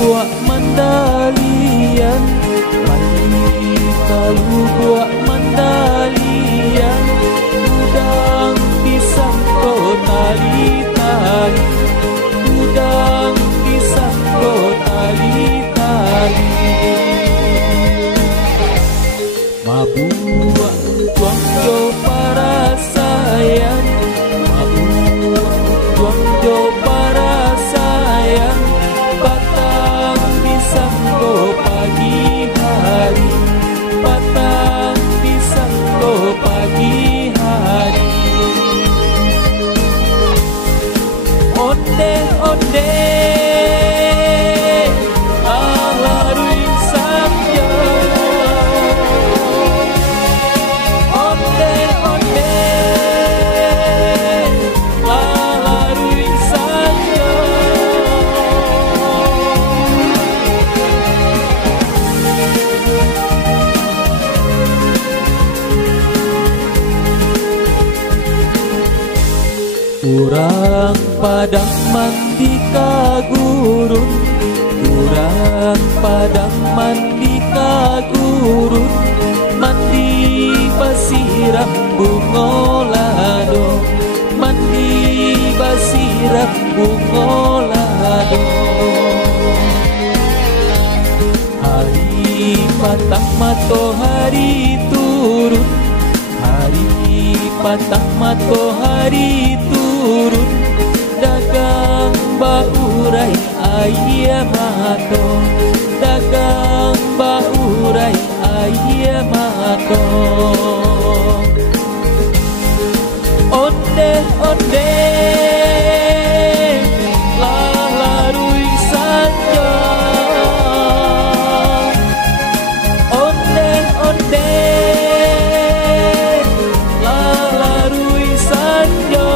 buat mandalian, kalau buat mandalian, udang disangko tali-tali, udang disangko tali-tali. Mabuak tuang jo para sayang, mabuak tuang jo para sayang, batang disangko pagi hari, batang disangko pagi hari. Onde onde alarui sabja, onde onde alarui sabja. Urang padang mandi kagurun, urang padang mandi kagurun, mandi basirah bungolado, mandi basirah bungolado. Hari patah matahari turun, hari patah matahari turun, dagang baurai ayam mato, dagang baurai ayam mato. Onde onde lalarui saja, onde onde lalarui saja.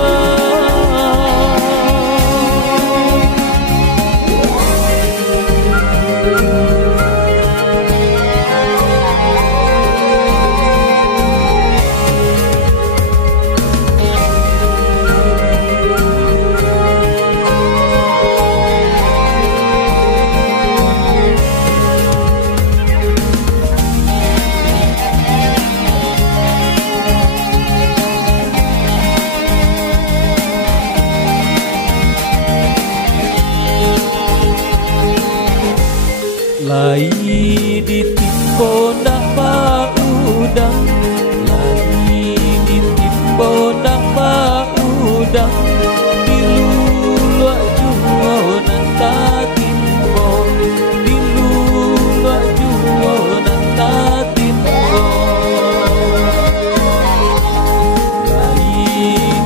Lai ditimpo dah udang, lai ditimpo dah udang, diluluak juo nanta timpo, diluluak juo nanta timpo. Lai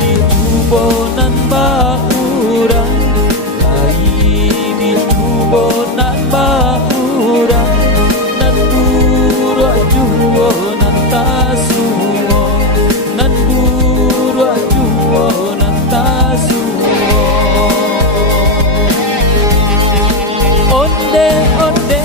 dicubo nan baurang, lai dicubo nan baurang, nan buruak juo nan tasuo, nan buruak juo nan tasuo. Onde onde